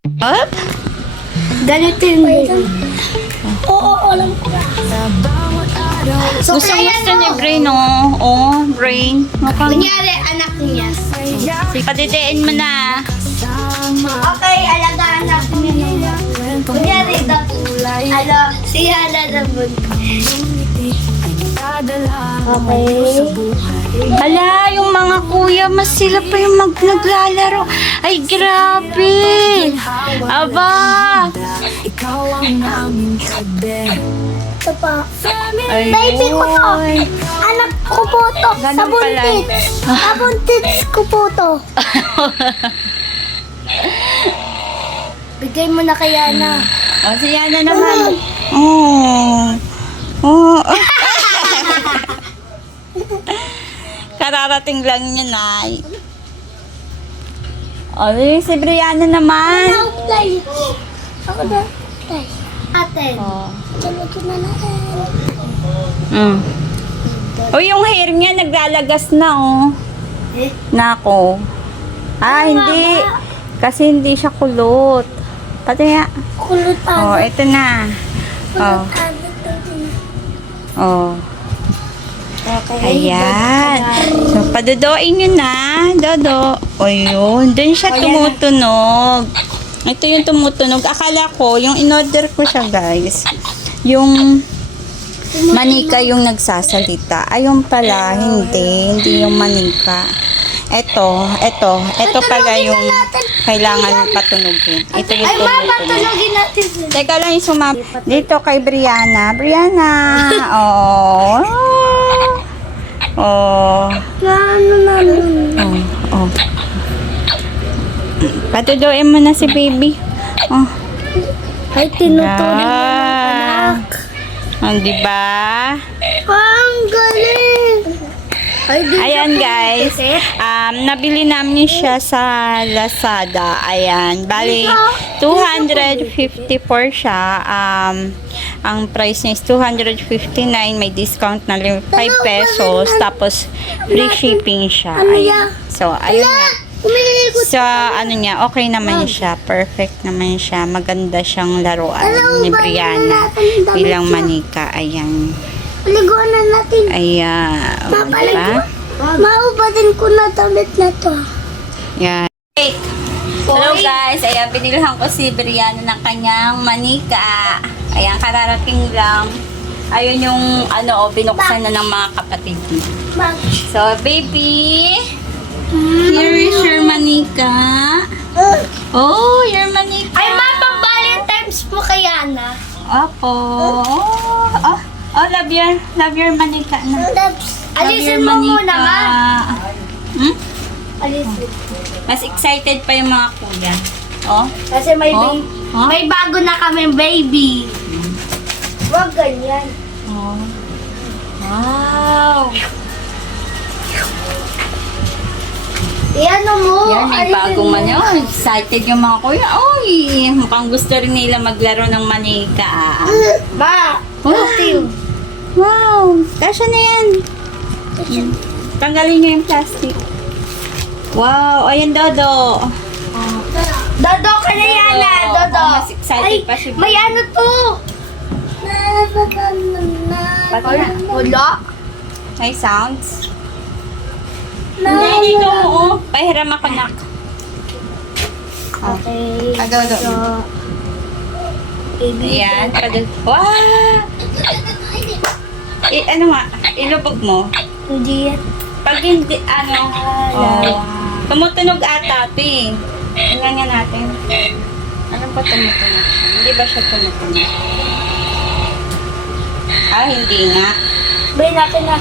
Up? Ganito yung Oo, oo, alam ko. So, Gusto kaya gusto no, ni Brain, oh. Oh, Brain. Mukhang... Kunyari, anak niya. Padidiin mo na. Okay, alagaan natin niya. Kunyari, ito. Ano, si Hana naman. Okay. Hala, yung mga kuya, mas sila pa yung mag naglalaro. Ay, grabe. Aba. Ito pa. Baby ko to. Anak ko po to. Ganun Sa pala. buntit. Sa buntit ko po to. Bigay mo na kay Ana. oh, si Yana naman. Oh. Oh. Kararating lang niya, Nay. Oh, si Brianna naman. Ako play. Ako na. Play. Aten. Oh. Tulogin na natin. Mm. Oh, yung hair niya naglalagas na, oh. Eh? Nako. Ah, hindi. Kasi hindi siya kulot. Pati nga. Kulot Oh, ano. ito na. Oh. Kulot ano. Oh. Okay. Ayan. So, padudoin nyo na. Dodo. O yun. Doon siya tumutunog. Ito yung tumutunog. Akala ko, yung in-order ko siya, guys. Yung manika yung nagsasalita. Ayun pala, hindi. Hindi yung manika. Ito, ito. Ito pala yung kailangan patunogin. Ito yung tumutunog. natin. Teka lang yung sumam. Dito kay Brianna. Brianna. Oh. Oh. Oh. Oh. Patuduin mo na si baby. Oh. Ay, tinutuloy Ah. anak. Oh, di ba? Ang galing. Ayan guys. Um, nabili namin siya sa Lazada. Ayan. Bali, 254 siya. Um, ang price niya is 259. May discount na lim- 5 pesos. Tapos, free shipping siya. Ayan. So, ayun nga. Sa ano niya, okay naman siya. Perfect naman siya. Maganda siyang laruan ni Brianna. Bilang manika. Ayan. Paliguan na natin. Ayan. O, diba? Mapaliguan. Maubatin ko na damit na to. Yan. Hello guys, ayan, binilhan ko si Brianna ng kanyang manika. Ayan, kararating lang. Ayun yung, ano, oh, binuksan na ng mga kapatid niya. So, baby, here is your manika. Oh, your manika. Ay, ma, pang Valentine's po kay Ana. Opo. Oh, oh, oh, love your, love your manika na. Alisin mo muna, ma. Hmm? Alisin. Mas excited pa yung mga kuya. Oh, Kasi may, Oh. ba- Oh. may bago na kami baby. Huwag ganyan. Oh. Wow! Iano mo. Yan, may mo. man yun. Excited yung mga kuya. Uy, mukhang gusto rin nila maglaro ng manika. Ma, Oh. Team. Wow! Kasya na yan. Tanggalin niyo yung plastic. Wow! Ayan, Dodo. Dodo ka na yan Dodo. ah, Dodo. Oh, mas excited Ay, pa si May ano to. Pati na. Wala. May sounds. Hindi, dito mo. Pahiram ako na. Okay. Ah, Dodo. So, baby. Ayan. Wow! Eh, ano nga? Ilubog mo. Hindi yan. Pag hindi, ano, oh, tumutunog ata ito eh. Tingnan nga natin. Ano ba tumutunog? Hindi ba siya tumutunog? Ah, hindi nga. Bay natin na.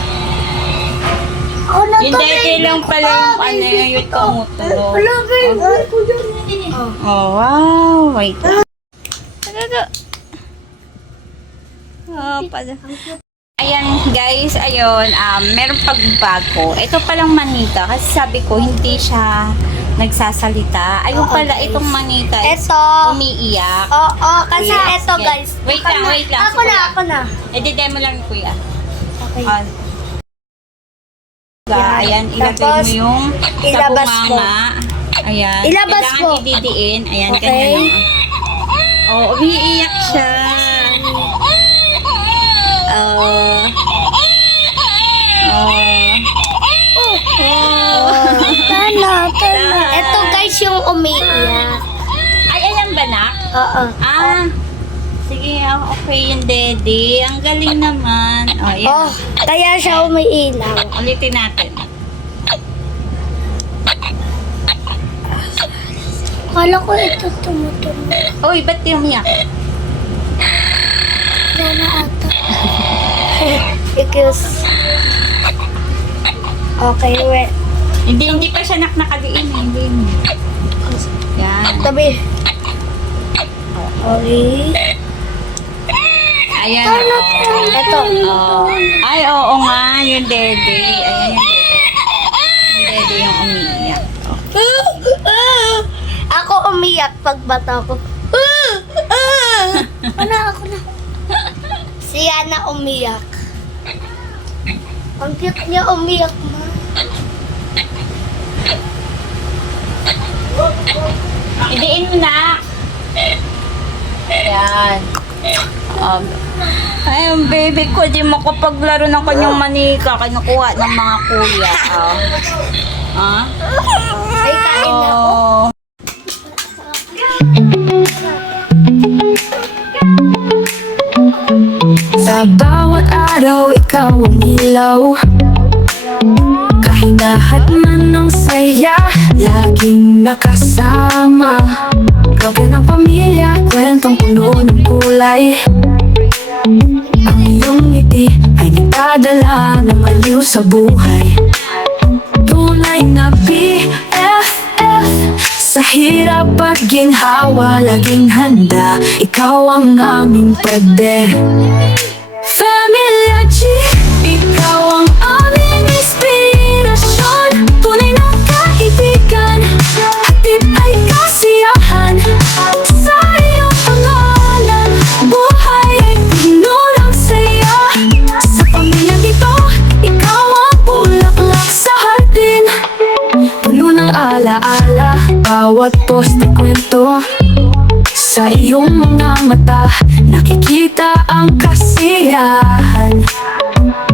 Na Yung baby lang pala yung ano yung tumutunog. Wala, baby ko dyan eh. Oh, wow. Wait lang. Talaga. Oh, pala. Ayan guys, ayun, um, meron pagbago. Ito palang manita, kasi sabi ko, hindi siya nagsasalita. Ayun Oo, pala, guys. itong manita is Ito. umiiyak. Oo, kasi Yes, ito yes. guys. Wait Ako lang, na. wait lang, Ako na, ako na. E, demo lang kuya. Okay. Ah, Yan. ayan, ilagay Tapos, mo yung ilabas mo. bunganga. Ayan. Ilabas Kailangan po. ididiin. Ayan, Okay. ganyan. Oh, umiiyak siya. Tana, tana. Ito guys yung umiiyak. Ay, ayan ba na? Oo. Ah. Sige, ah, okay yung daddy. Ang galing naman. Oh, yan. Oh, kaya siya umiilaw. Ulitin natin. Kala ko ito tumutunog. Uy, ba't di umiyak? Tana ata. Because... Okay, wait. Hindi, hindi pa siya nak nakadiin. eh. Hindi. Yan. Tabi. Okay. Ayan. Oh. Ito. Oh. Ay, oo nga, yung dede. Ayan yung dede. Yung dede yung umiiyak. Oh. Ako umiyak pag bata ko. Ano ako na? Si Yana umiyak. Ang cute niya umiyak ma. Idiin mo na. Ayan. Um, ay, ang baby ko, di makapaglaro ng kanyang manika. Kinukuha ng mga kuya. Oh. Ah? Ay, kain na ako. Sa bawat araw, ikaw ang ilaw. Kahinahat man ng saya Laging nakasama. Gawin ng pamilya Kwentong puno ng kulay. Ang iyong ngiti Ay nagdadala ng aliw sa buhay. Tunay na BFF Sa hirap at ginhawa Laging handa Ikaw ang aming pwede Bawat post kwento sa iyong mga mata. Nakikita ang kasiyahan.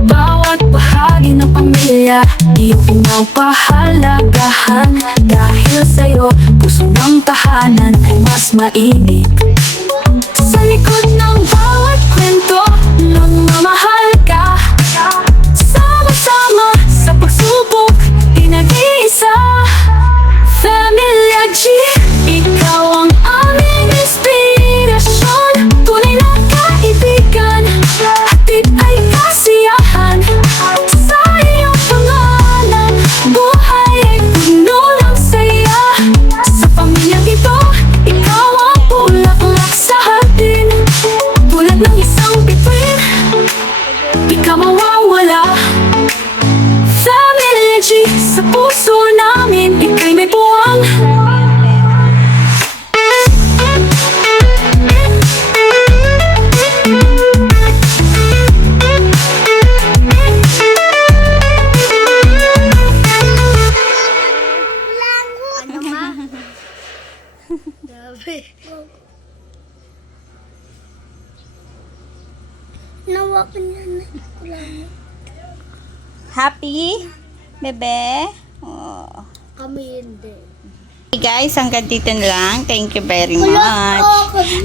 Bawat bahagi ng pamilya Iyong pinapahalagahan. Dahil sa'yo Puso ng tahanan ay mas mainit. Sa likod ng Nawakan niya na. Happy? Bebe? Oh. Kami hindi. Hey guys, hanggang dito na lang. Thank you very much.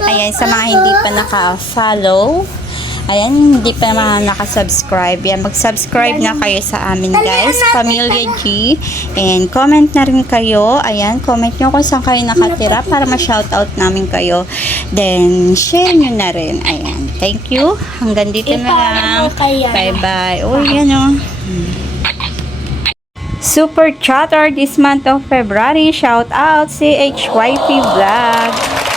Ayan, sa mga hindi pa naka-follow, ayan, hindi pa naman naka-subscribe, yan, mag-subscribe na kayo sa amin guys, Pamilya G. And comment na rin kayo, ayan, comment nyo kung saan kayo nakatira para ma-shoutout namin kayo. Then, share nyo na rin. Ayan, thank you. Hanggang dito na lang. kaya? Bye-bye. Uy, yan o. Super Chatter this month of February. Shout out si HYP Vlog.